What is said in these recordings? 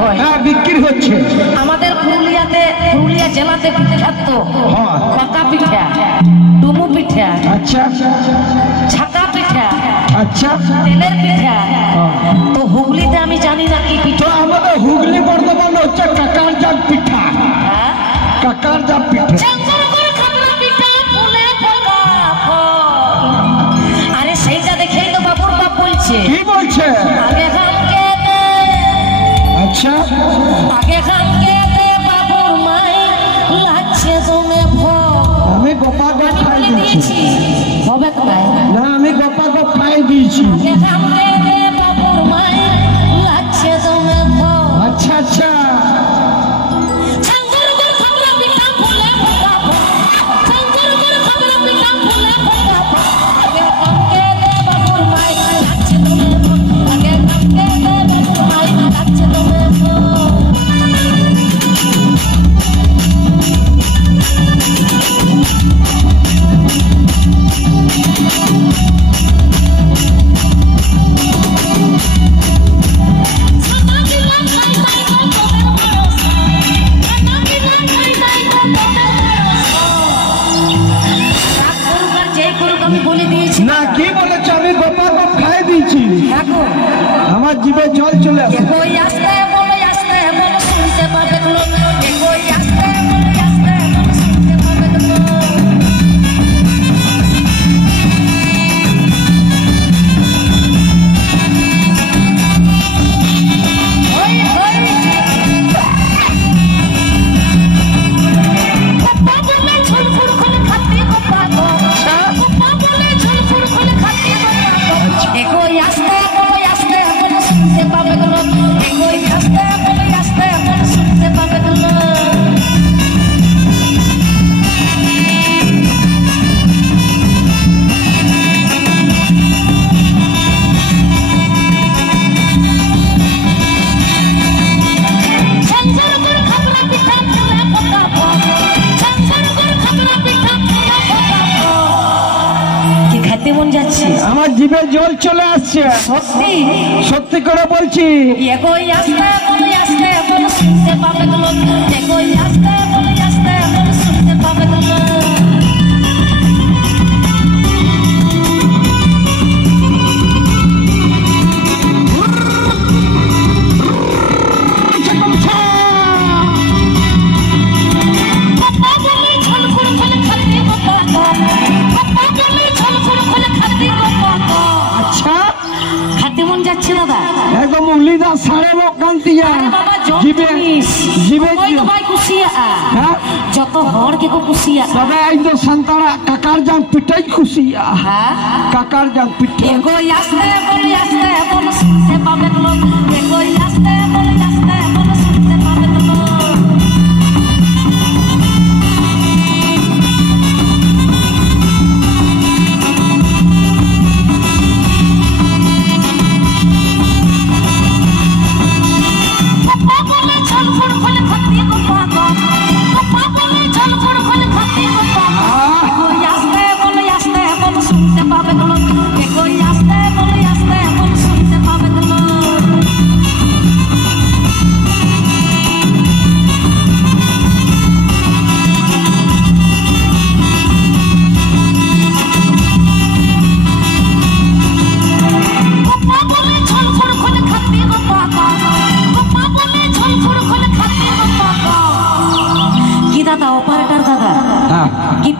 হয়। হ্যাঁ বিক্রি হচ্ছে। আমাদের পুরুলিয়া জেলাতে বিখ্যাত কাকা পিঠা, ডুমু পিঠা, আচ্ছা ছাকা পিঠা, আচ্ছা তেলের পিঠা। তো হুগলিতে আমি জানি না কি পিঠা। আমাদের হুগলি বর্ধমান হচ্ছে কাকার জাত পিঠা। কাকার জাত পিঠা। আরে সেইটা দেখেই তো বাবুর বাপ বলছে। কি বলছে? আগে খানকে দে, আচ্ছা আগে খানকে দে বাবুর মাই লাগছে তুমি আমি গোপা গোপ খাই দিয়েছি। হবে নাই না আমি গোপা গোপ খাই দিয়েছি। আগে খানকে দে বাবুর মাই লাগছে তুমি আচ্ছা আচ্ছা না কি বলেছে? আমি গোপা গোপ খাই দিয়েছি। আমার জিভে জল চলে আসে। আমার জিভে জল চলে আসছে। সত্যি সত্যি করে বলছি। একদম উলিদা সাড়ে লোক কান্তি যত হড়কে খুশিয়া তবে এই তো সন্তানা কাকার জান পিঠাই খুশিয়া। কাকার জান পিঠা এগোই আসতে বলি আসতে বল শুনতে পাবে লোক। এগোই আসতে বলি আসতে বল শুনতে পাবে লোক।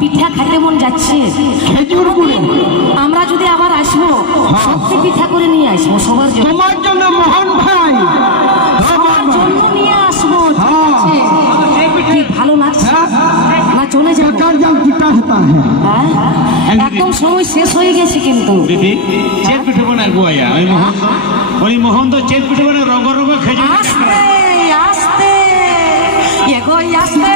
পিঠা খাইতে মন যাচ্ছে। খেজুর গুড় আমরা যদি আবার আসবো সত্যি পিঠা করে নিয়ে আসবো সবার জন্য। তোমার জন্য মোহন ভাই সবার জন্য নিয়ে আসবো। ভালো লাগছে না? চলে যাবো। কাকার জান পিঠা হতা একদম সময় শেষ হয়ে গেছে কিন্তু। দিদি চেট পিঠে বানায় গোয়া ওই মোহন তো চেট পিঠে বানায় রঙ রঙ খেজুর। আস্তে আস্তে এগোই আসতে